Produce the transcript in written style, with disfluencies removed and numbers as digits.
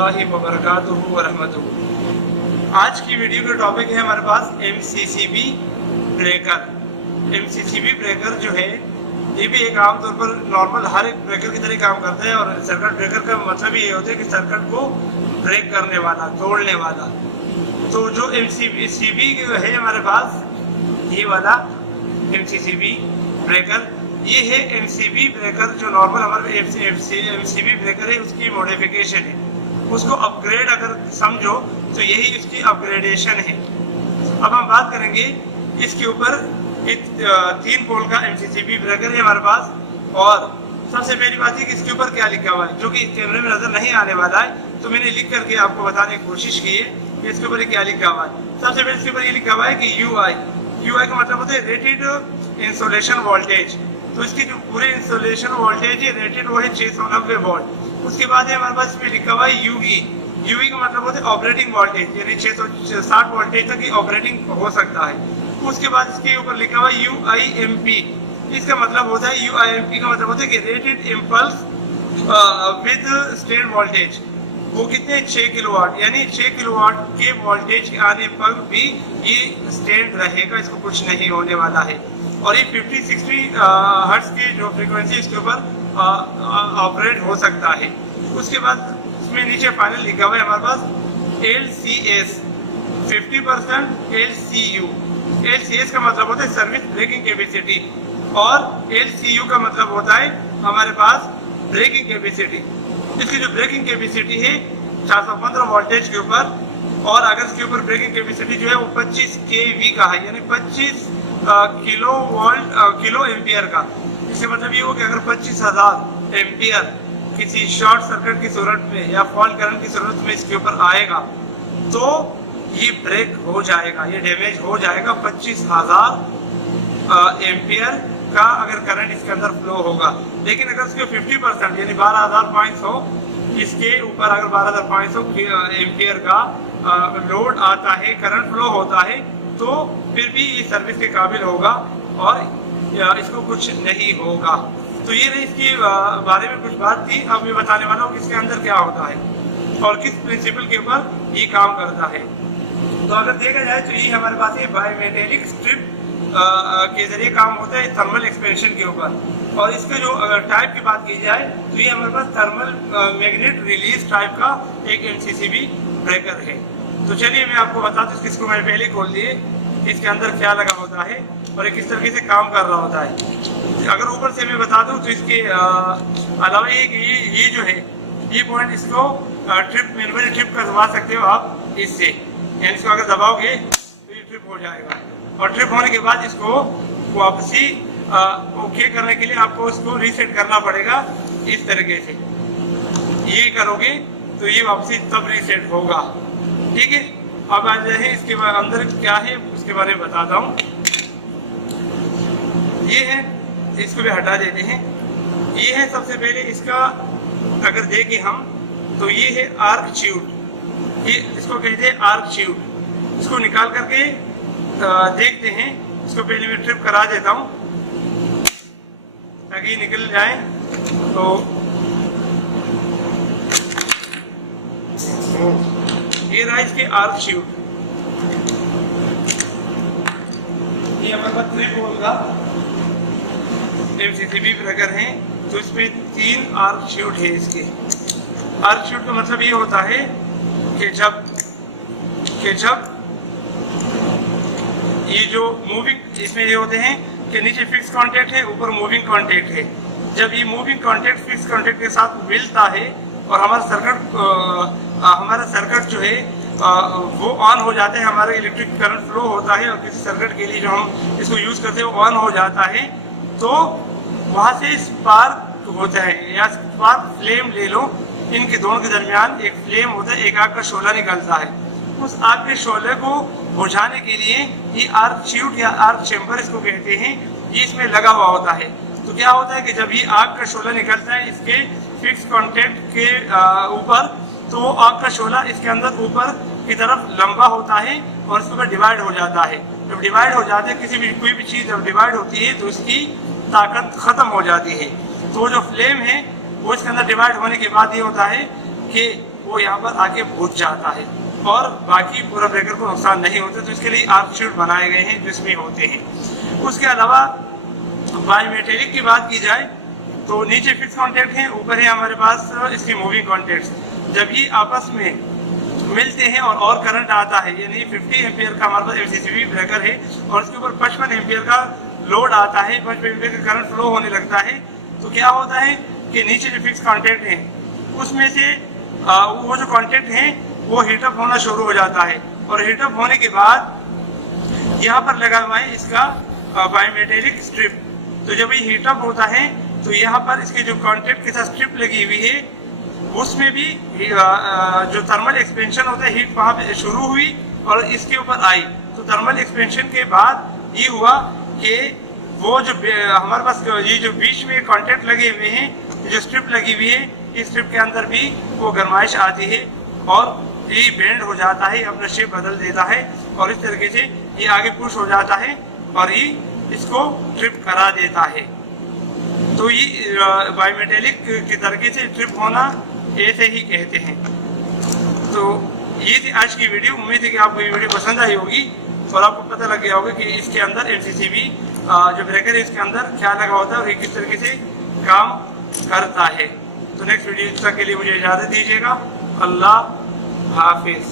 रहमतुल्लाहि व बरकातुहू व रहमतुहू। आज की वीडियो का टॉपिक है हमारे पास MCCB ब्रेकर। MCCB ब्रेकर जो है ये भी एक आमतौर पर नॉर्मल हर एक ब्रेकर की तरह काम करता है और सर्किट ब्रेकर का मतलब ये होता है कि सर्किट को ब्रेक करने वाला, तोड़ने वाला। तो जो MCCB है हमारे पास, ये वाला MCCB ब्रेकर, ये है MCB ब्रेकर जो नॉर्मल हमारे MCB ब्रेकर है उसकी मॉडिफिकेशन है। उसको अपग्रेड अगर समझो तो यही इसकी अपग्रेडेशन है। अब हम बात करेंगे इसके ऊपर। एक 3 पोल का MCCB ब्रेकर है हमारे पास और सबसे पहली बात है कि इसके ऊपर क्या लिखा हुआ है, जो कि कैमरे में नजर नहीं आने वाला है, तो मैंने लिख करके आपको बताने की कोशिश की है कि इसके ऊपर क्या लिखा हुआ है। सबसे पहले इसके ऊपर ये लिखा हुआ है कि UI का मतलब होता है रेटेड इंसोलेशन वोल्टेज। तो इसकी जो पूरे इंसोलेशन वोल्टेज है रेटेड वो है 690 वोल्ट। उसके बाद है हमारे पास इसमें लिखा हुआ है UE का मतलब होता है ऑपरेटिंग वोल्टेज, यानी 660 वोल्टेज तक की ऑपरेटिंग हो सकता है। उसके बाद इसके ऊपर लिखा हुआ है UIMP। इसका मतलब होता है UIMP का मतलब होता है कि rated impulse with state voltage. वो कितने 6 किलोवाट, यानी 6 किलोवाट के वोल्टेज आने पर भी ये स्टैंड रहेगा, इसको कुछ नहीं होने वाला है। और ये 50-60 हर्ट्ज की जो फ्रीक्वेंसी इसके ऊपर ऑपरेट हो सकता है। उसके बाद इसमें नीचे फाइनल लिखा हुआ है हमारे पास LCS 50% LCS का मतलब होता है सर्विस ब्रेकिंग कैपेसिटी और LCU का मतलब होता है हमारे पास ब्रेकिंग कैपेसिटी। इसकी जो ब्रेकिंग कैपेसिटी है 415 वोल्टेज के ऊपर, और अगर इसके ऊपर ब्रेकिंग कैपेसिटी जो है वो 25 kV का है, यानी 25 किलो एम्पियर का। इससे मतलब ये हो कि अगर 25,000 एम्पियर किसी शॉर्ट सर्किट की सूरत में या फॉल्ट करंट की सूरत में इसके ऊपर आएगा तो ये ब्रेक हो जाएगा, ये डैमेज हो जाएगा। 25,000 एम्पियर का अगर करंट इसके अंदर फ्लो होगा। लेकिन अगर इसके 50% यानी 12,500 इसके ऊपर अगर 12,500 एम्पियर का लोड आता है, करंट फ्लो होता है, तो फिर भी ये सर्विस के काबिल होगा और इसको कुछ नहीं होगा। तो ये नहीं इसके बारे में कुछ बात थी। अब मैं बताने वाला हूँ कि इसके अंदर क्या होता है और किस प्रिंसिपल के ऊपर ये काम करता है। तो अगर देखा जाए तो ये हमारे पास बायोमेटेलिक स्ट्रिप के जरिए काम होता है थर्मल एक्सपेंशन के ऊपर। और इसके जो अगर टाइप की बात की जाए तो ये हमारे पास थर्मल मैग्नेट रिलीज टाइप का एक MCCB ब्रेकर है। तो चलिए मैं आपको बता दूं, इसको मैंने पहले खोल दिए, इसके अंदर क्या लगा होता है और ये किस तरीके से काम कर रहा होता है। अगर ऊपर से मैं बता दूं तो इसके अलावा ये जो है ये पॉइंट, इसको ट्रिप मैनुअली ट्रिप करवा सकते हो आप इससे, यानी इसको अगर दबाओगे तो ये ट्रिप हो जाएगा। और ट्रिप होने के बाद इसको वापसी ओके करने के लिए आपको इसको रीसेट करना पड़ेगा इस तरीके से। ये करोगे तो ये वापसी तब रीसेट होगा, ठीक है। अब आ जाए इसके अंदर क्या है उसके बारे में बताता हूँ। ये है, इसको भी हटा देते हैं। ये है सबसे पहले इसका अगर देखें हम तो ये है आर्क ट्यूब, ये इसको कहते हैं आर्क ट्यूब। इसको निकाल करके देखते हैं। इसको पहले मैं ट्रिप करा देता हूँ ताकि निकल जाए। तो ये रहा इसके आर्क ट्यूब। ये हमारे पास 3 पोल का MCCB ब्रेकर है। तो इसमें 3 आर्क ट्यूब है। इसके आर्क ट्यूब का मतलब ये होता है कि जब ये जो मूविंग, इसमें ये होते हैं कि नीचे फिक्स कांटेक्ट है, ऊपर मूविंग कांटेक्ट है। जब ये मूविंग कांटेक्ट फिक्स कांटेक्ट के साथ मिलता है और हमारा सर्किट जो है वो ऑन हो जाता है, हमारा इलेक्ट्रिक करंट फ्लो होता है और किसी सर्किट के लिए जो हम इसको यूज करते हैं वो ऑन हो जाता है, तो वहाँ से स्पार्क होता है या स्पार्क फ्लेम ले लो। इनके दोनों के दरमियान एक फ्लेम होता है, एक आग का शोला निकलता है। उस आग के शोले को बुझाने के लिए ये आर्क ट्यूब या आर्क चैम्बर इसको कहते हैं, ये इसमें लगा हुआ होता है। तो क्या होता है कि जब ये आग का शोला निकलता है इसके फिक्स कांटेक्ट के ऊपर, तो वो आग का शोला इसके अंदर ऊपर की तरफ लंबा होता है और इसके ऊपर डिवाइड हो जाता है। जब डिवाइड हो जाते हैं कोई भी चीज़ जब डिवाइड होती है तो इसकी ताकत खत्म हो जाती है। तो जो फ्लेम है वो इसके अंदर डिवाइड होने के बाद ये होता है कि वो यहाँ पर आके बुझ जाता है और बाकी पूरा ब्रेकर को नुकसान नहीं होता। तो इसके लिए आर्क शीट बनाए गए हैं जिसमें होते हैं। उसके अलावा बायोमेटेरिक की बात की जाए तो नीचे फिक्स कॉन्टैक्ट है, ऊपर है हमारे पास इसके मूविंग कॉन्टैक्ट्स। जब ये आपस में मिलते हैं और करंट आता है, यानी 50 एम्पियर का हमारे पास एमसीसीबी ब्रेकर है और इसके ऊपर 55 एम्पियर का लोड आता है, 55 एम्पियर का करंट फ्लो होने लगता है, तो क्या होता है कि नीचे जो फिक्स कॉन्टैक्ट है उसमें से वो जो कॉन्टैक्ट है वो हीटअप होना शुरू हो जाता है और हीटअप होने के बाद यहाँ पर लगा हुआ है इसका बायोमेटेरिक स्ट्रिप। तो जब ये हीटअप होता है तो यहाँ पर इसके जो कॉन्टैक्ट के साथ स्ट्रिप लगी हुई है उसमें भी जो थर्मल एक्सपेंशन होता है, हीट वहाँ पे शुरू हुई और इसके ऊपर आई। तो थर्मल एक्सपेंशन के बाद ये हुआ कि वो जो हमारे पास ये जो बीच में कॉन्टैक्ट लगे हुए हैं, जो स्ट्रिप लगी हुई है, इस स्ट्रिप के अंदर भी वो गर्माइश आती है और ये बेंड हो जाता है, अपना शेप बदल देता है और इस तरीके से ये आगे पुश हो जाता है और ये इसको ट्रिप करा देता है। तो ये बायोमेटेरिक के तरीके से ट्रिप होना ऐसे ही कहते हैं। तो ये थी आज की वीडियो। उम्मीद है कि आपको ये वीडियो पसंद आई होगी और आपको पता लग गया होगा कि इसके अंदर एमसीसीबी जो ब्रेकर है इसके अंदर क्या लगा होता है और ये किस तरीके से काम करता है। तो नेक्स्ट वीडियो तक के लिए मुझे इजाज़त दीजिएगा। अल्लाह हाफिज़।